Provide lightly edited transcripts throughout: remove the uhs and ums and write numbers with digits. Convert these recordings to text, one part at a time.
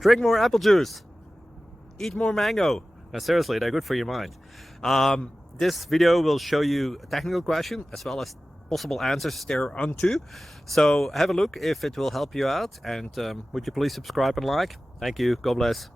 Drink more apple juice. Eat more mango. Now, seriously, they're good for your mind. This video will show you a technical question as well as possible answers thereunto. So have a look if it will help you out. And would you please subscribe and like? Thank you. God bless.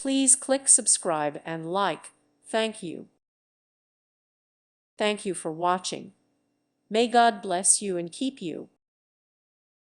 Please click subscribe and like. Thank you. Thank you for watching. May God bless you and keep you.